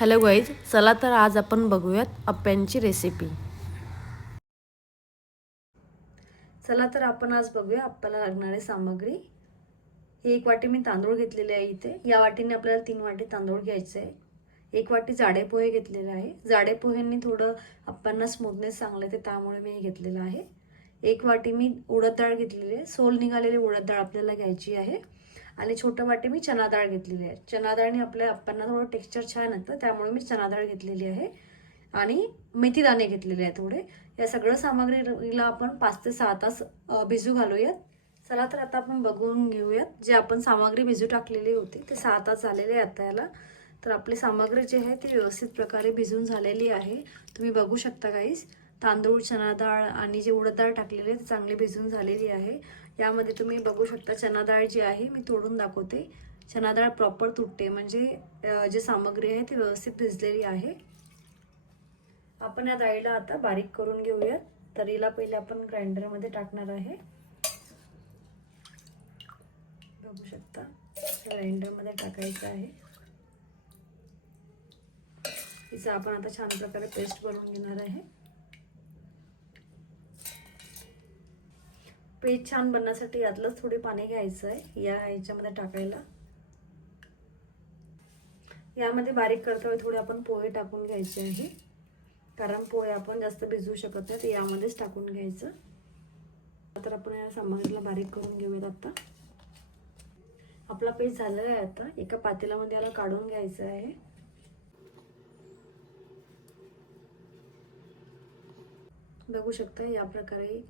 Hello guys, चला तर आज आपण बघूयात अप्प्यांची रेसिपी. चला तर आपण आज बघूया अप्प्याला लागणारी सामग्री. ही 1 वाटी मी तांदूळ घेतलेले आहे. इथे या वाटीने आपल्याला 3 वाटी तांदूळ घ्यायचे आहे. 1 वाटी जाडे पोहे घेतलेले आहे. जाडे पोह्यांनी थोडं अप्प्यांना स्मूथनेस चांगलं येते, त्यामुळे मी हे घेतलेलं आहे. 1 वाटी मी उडद डाळ घेतलेली आहे. सोल निघालेली उडद डाळ आपल्याला घ्यायची आहे. आणि छोटं वाटी मी चना डाळ घेतलेली आहे. चना डाळने आपल्या अप्प्यांना थोडं टेक्स्चर छान येतं, त्यामुळे मी चना डाळ घेतलेली आहे. आणि मेथी दाणे घेतलेले आहेत थोडे. या सगळं सामग्रीला आपण 5 ते 6 तास भिजू घालूयात. चला तर आता आपण बघून घेऊयात. जे आपण सामग्री भिजू टाकलेली होती ते 6 तास झालेले आहे आता याला. तर आपली सामग्री जी आहे ती व्यवस्थित प्रकारे भिजून झालेली आहे. तुम्ही बघू शकता गाईस, तांदूळ, चना डाळ आणि जे उडद डाळ टाकलेली आहे ती चांगली भिजून झालेली आहे. यामध्ये तुम्ही बघू शकता चना डाळ जी आहे मी तोडून दाखवते. चना डाळ प्रॉपर तुटते, म्हणजे जी सामग्री आहे ती व्यवस्थित भिजलेली आहे. आपण या डाळीला आता बारीक करून घेऊयात. तर हिला पहिले आपण ग्राइंडरमध्ये टाकणार आहे. बघू शकता ग्राइंडरमध्ये टाकायचं आहे. हिचा आपण आता छान प्रकारे पेस्ट बनवून घेणार आहे. पेस्ट छान बनण्यासाठी यातलंच थोडे पाणी घ्यायचं आहे या ह्याच्यामध्ये टाकायला. यामध्ये बारीक करता वेळी थोडे आपण पोहे टाकून घ्यायचे आहे, कारण पोहे आपण जास्त भिजवू शकत नाही, तर यामध्येच टाकून घ्यायचं. तर आपण या सामग्रीला बारीक करून घेऊयात. आता आपला पेस्ट झालेला आहे. आता एका पातेल्यामध्ये याला काढून घ्यायचं आहे. बघू शकता या प्रकारे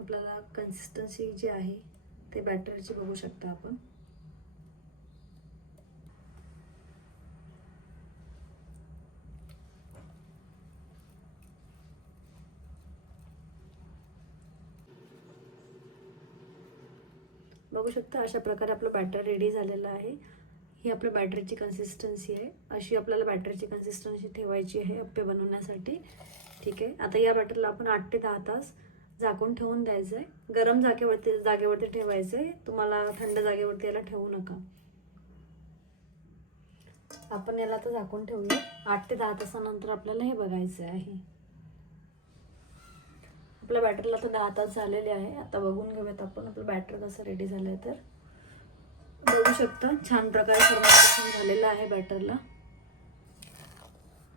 आपल्याला कन्सिस्टन्सी जी आहे ते बॅटरची बघू शकता आपण. बघू शकता अशा प्रकारे आपलं बॅटर रेडी झालेलं आहे. ही आपल्या बॅटरची कन्सिस्टन्सी आहे. अशी आपल्याला बॅटरची कन्सिस्टन्सी ठेवायची आहे अप्पे बनवण्यासाठी. ठीक आहे. आता या बॅटरला आपण 8 ते 10 तास झाकून ठेवून द्यायचं आहे. गरम जागेवरती ठेवायचं आहे. तुम्हाला थंड जागेवरती याला ठेवू नका. आपण याला आता झाकून ठेवूया. 8 ते 10 तासानंतर आपल्याला हे बघायचं आहे. आपल्या बॅटरला तर 10 तास झालेले आहे. आता बघून घेऊयात आपण आपलं बॅटर कसं रेडी झालंय. तर बघू शकता छान प्रकारे फर्मेंटेशन झालेलं आहे बॅटरला.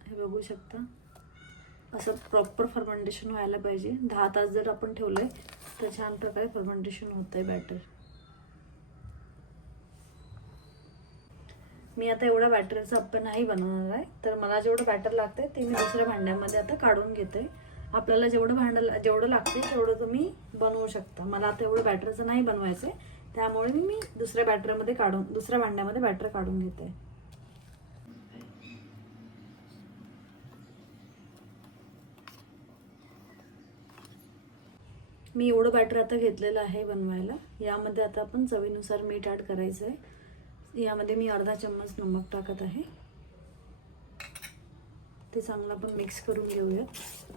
हे बघू शकता असं प्रॉपर फर्मेंटेशन व्हायला पाहिजे. 10 तास जर आपण ठेवलंय तर छान प्रकारे फर्मेंटेशन होतंय बॅटर. मी आता एवढा बॅटरचा अप्पे नाही बनवणार आहे, तर मला जेवढं बॅटर लागतंय ते मी दुसऱ्या भांड्यामध्ये आता काढून घेते. आपल्याला जेवढं लागते तेवढं तुम्ही बनवू शकता. मला आता एवढं बॅटरचं नाही बनवायचं आहे, त्यामुळे मी दुसऱ्या भांड्यामध्ये बॅटर काढून घेते. मी एवढं बॅटर आता घेतलेलं आहे बनवायला. यामध्ये आता आपण चवीनुसार मीठ ॲड करायचं आहे. यामध्ये मी अर्धा चम्मच नमक टाकत आहे. ते चांगलं आपण मिक्स करून घेऊया.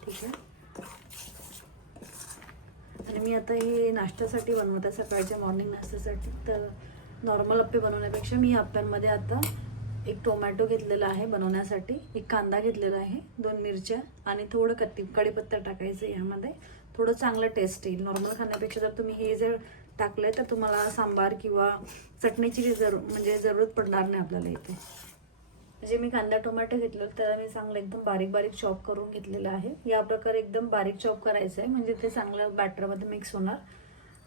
ठीक आहे. आणि मी आता हे नाश्त्यासाठी बनवत आहे, सकाळच्या मॉर्निंग नाश्त्यासाठी. तर नॉर्मल अप्पे बनवण्यापेक्षा मी अप्प्यांमध्ये आता एक टोमॅटो घेतलेला आहे बनवण्यासाठी, एक कांदा घेतलेला आहे, 2 मिरच्या आणि थोडं कढीपत्ता टाकायचं. यामध्ये थोडं चांगलं टेस्ट येईल. नॉर्मल खाण्यापेक्षा जर तुम्ही हे जर टाकले तर तुम्हाला सांबार किंवा चटणीची जरूरत पडणार नाही आपल्याला इथे. म्हणजे मी कांदा टोमॅटो घेतलं त्याला मी चांगलं एकदम बारीक बारीक चॉप करून घेतलेलं आहे. या प्रकारे एकदम बारीक चॉप करायचं आहे, म्हणजे ते चांगलं बॅटरमध्ये मिक्स होणार.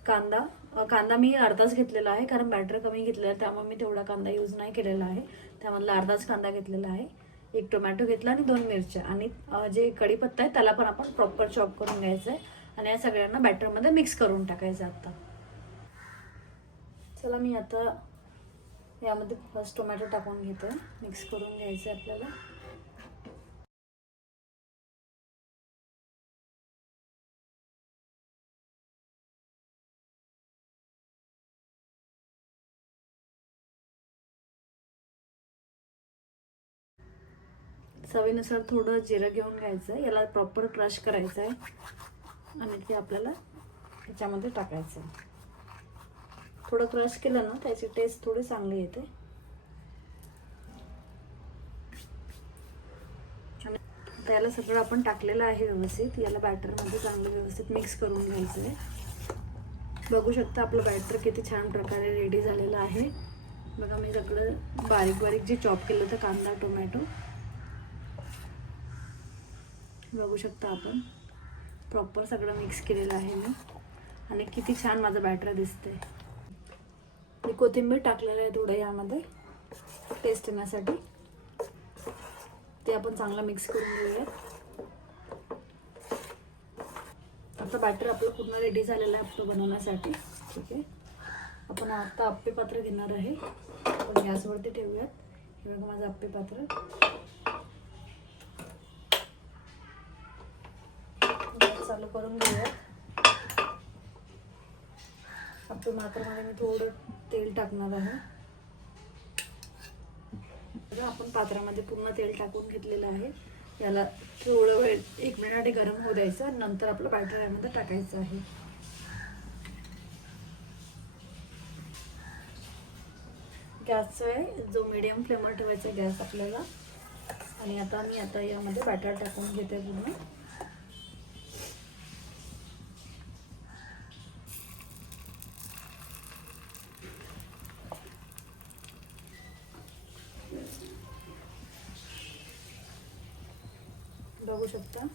कांदा मी अर्धाच घेतलेला आहे, कारण बॅटर कमी घेतलेलं आहे, त्यामुळे मी तेवढा कांदा यूज नाही केलेला आहे. त्यामधला अर्धाच कांदा घेतलेला आहे. एक टोमॅटो घेतला आणि 2 मिरच्या आणि जे कढीपत्ता आहे त्याला पण आपण प्रॉपर चॉप करून घ्यायचं आहे आणि या सगळ्यांना बॅटरमध्ये मिक्स करून टाकायचं. आता चला मी आता यामध्ये फर्स्ट टोमॅटो टाकून घेते. मिक्स करून घ्यायचं आहे आपल्याला. चवीनुसार थोडं जिरं घेऊन घ्यायचं आहे. याला प्रॉपर क्रश करायचं आहे आणि ते आपल्याला याच्यामध्ये टाकायचं आहे. थोडं क्रश केलं ना त्याची टेस्ट थोडी चांगली येते. आता याला सगळं आपण टाकलेलं आहे व्यवस्थित. याला बॅटरमध्ये चांगलं व्यवस्थित मिक्स करून घ्यायचं आहे. बघू शकता आपलं बॅटर किती छान प्रकारे रेडी झालेलं आहे. बघा मी सगळं बारीक बारीक जे चॉप केलं होतं कांदा टोमॅटो, बघू शकता आपण प्रॉपर सगळं मिक्स केलेलं आहे मी. आणि किती छान माझं बॅटर दिसतंय. मी कोथिंबीर टाकलेलं आहे थोडं यामध्ये टेस्ट येण्यासाठी. ते आपण चांगलं मिक्स करून घेऊया. आता बॅटर आपलं पूर्ण रेडी झालेलं आहे आपलं बनवण्यासाठी. ठीक आहे, आपण आता आप्पे पात्र घेणार आहे. आपण गॅसवरती ठेवूयात. हे बघा माझं आप्पे पात्र. गॅस चालू करून घेऊयात. आप्पे पात्रामध्ये मी थोडं तेल टाकणार आहे. आपण पात्रामध्ये पूर्ण तेल टाकून घेतलेलं आहे. याला थोडं वेळ 1 मिनिट गरम होऊ द्यायचं. नंतर आपलं बॅटर यामध्ये टाकायचं आहे. गॅस आहे जो मीडियम फ्लेमवर ठेवायचा गॅस आपल्याला. आणि आता मी यामध्ये बॅटर टाकून घेते पूर्ण. बघू शकता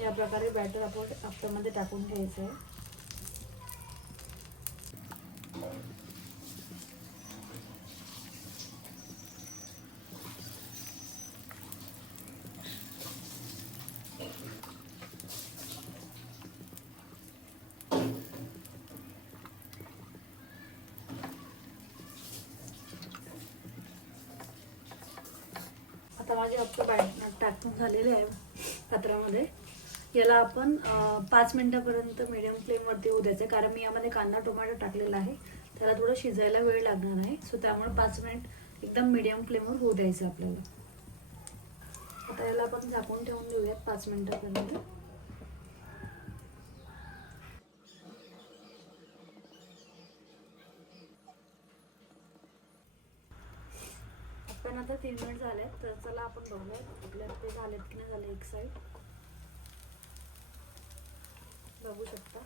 या प्रकारे बॅटर आपण आप्प्यामध्ये टाकून घ्यायचं आहे. आता माझे आप्पे टाकून झालेले आहे पात्रामध्ये. याला आपण 5 मिनिटापर्यंत मीडियम फ्लेमवरती होऊ द्यायचं, कारण मी यामध्ये कांदा टोमॅटो टाकलेला आहे. त्याला थोडं शिजायला वेळ लागणार आहे. सो त्यामुळे 5 मिनिट एकदम मीडियम फ्लेमवर होऊ द्यायचं आपल्याला. आता याला आपण झाकून ठेवून देऊयात 5 मिनिटापर्यंत. आपण आता 3 मिनिट झालेत, तर चला आपण बघूयात आपल्याला ते झालेत की नाही झाले. एक साईड बघू शकता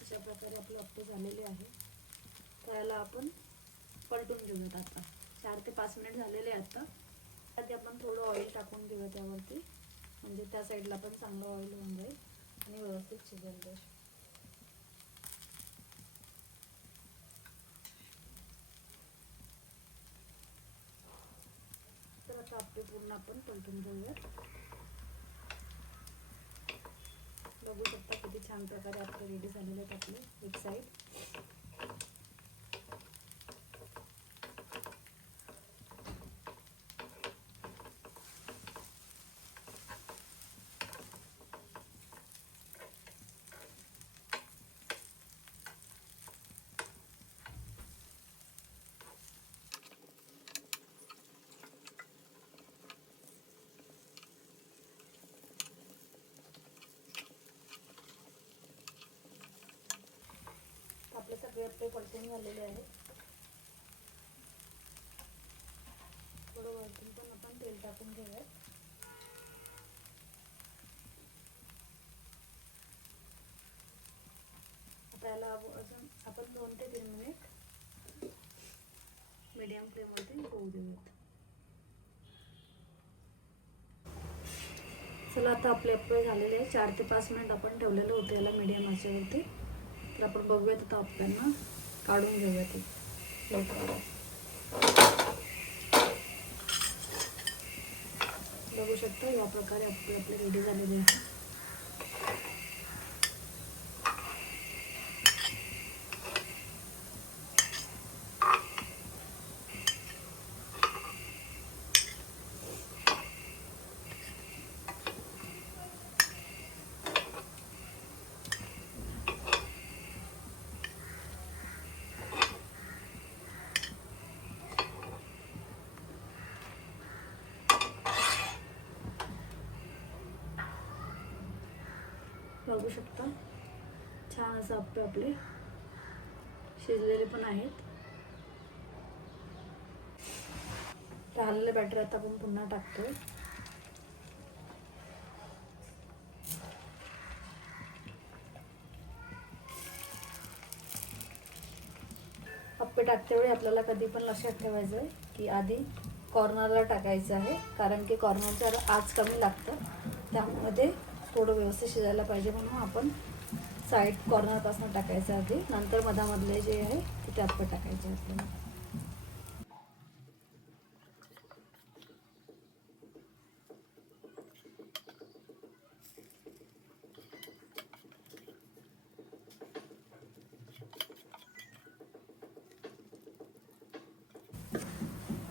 अशा प्रकारे आपले आप्पे झालेले आहे. त्याला आपण पलटून घेऊयात. आता 4 ते 5 मिनिट झालेले आहेत. आता आपण थोडं ऑइल टाकून घेऊया त्यावरती, म्हणजे त्या साईडला पण चांगलं ऑइल होऊन जाईल आणि व्यवस्थित शिजेल ते. तर आता आपले पूर्ण आपण पलटून घेऊयात. बघू शकता किती छान प्रकारे आपले रेडी झालेले आहेत आपले एक साईड. आपले सगळे आप्पे पलटून झालेले आहेत. थोडं वरतून पण आपण तेल टाकून घेऊयात. आता याला अजून आपण 2 ते 3 मिनिट मीडियम फ्लेमवरती होऊ देऊयात. चला आता आपले आप्पे झालेले आहे. 4 ते 5 मिनिट आपण ठेवलेलं होतं याला मीडियम आचेवरती. तर आपण बघूयात आता आप्प्यांना काढून घेऊयात प्लेटमध्ये. बघू शकता या प्रकारे आप्पे आपले रेडी झालेले आहेत. बघू शकता छान असं आप्पे आपले शिजलेले पण आहेत. राहिलेलं बॅटर आता आपण पुन्हा टाकतोय. आप्पे टाकतेवेळी आपल्याला कधी पण लक्षात ठेवायचं आहे की आधी कॉर्नरला टाकायचं आहे, कारण की कॉर्नरचं आच कमी लागतं, त्यामध्ये थोडं व्यवस्थित शिजायला पाहिजे म्हणून आपण साईड कॉर्नरपासून टाकायचं आधी, नंतर मधामधले जे आहे ते आप्पे टाकायचे आपल्याला.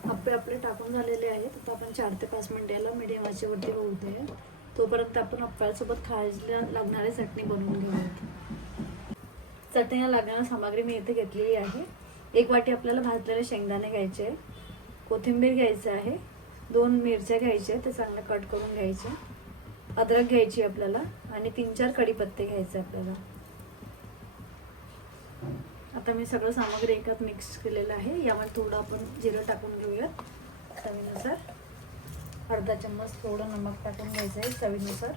आप्पे आपले टाकून झालेले आहेत. आता आपण 4 ते 5 मिनिट याला मीडियम आचेवरती होते. तोपर्यंत आपण आप्प्यासोबत खायला लागणारी चटणी बनवून घेऊयात. चटणीला लागणारी सामग्री मी इथे घेतलेली आहे. 1 वाटी आपल्याला भाजलेले शेंगदाणे घ्यायचे, कोथिंबीर घ्यायचं आहे, 2 मिरच्या घ्यायच्या ते चांगलं कट करून घ्यायचे, अद्रक घ्यायची आपल्याला आणि 3-4 कढीपत्ते घ्यायचे आपल्याला. आता मी सगळं सामग्री एकात मिक्स केलेलं आहे. यामध्ये थोडं आपण जिरं टाकून घेऊयात चवीनुसार. अर्धा चम्मच थोडं नमक टाकून घ्यायचं आहे चवीनुसार.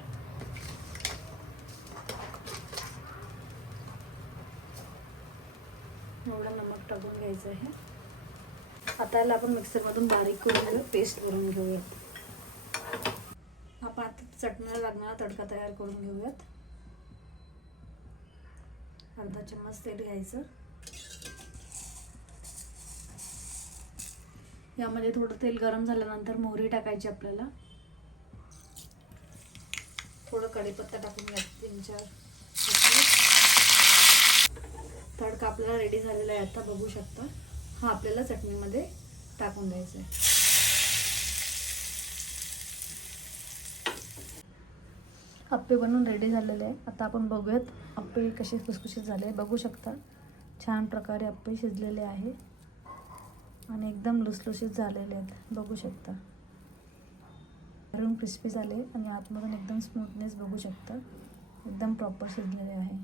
एवढं नमक टाकून घ्यायचं आहे. आता याला आपण मिक्सरमधून बारीक करून घेऊया, पेस्ट करून घेऊयात. आपण आता चटणीला लागणारा तडका तयार करून घेऊयात. अर्धा चम्मच तेल घ्यायचं. यामध्ये थोडं तेल गरम झाल्यानंतर मोहरी टाकायची आपल्याला. थोडं कढीपत्ता टाकून घ्यायचं 3-4. तडका आपल्याला रेडी झालेला आहे. आता बघू शकता हा आपल्याला चटणीमध्ये टाकून द्यायचा आहे. आप्पे बनवून रेडी झालेले आहे. आता आपण बघूयात आप्पे कसे खुसखुशीत झाले. बघू शकता छान प्रकारे आप्पे शिजलेले आहे आणि एकदम लुसलुशीत झालेले आहेत. बघू शकता बाहेरून क्रिस्पी झाले आणि आतमधून एकदम स्मूथनेस बघू शकता, एकदम प्रॉपर शिजलेले आहे.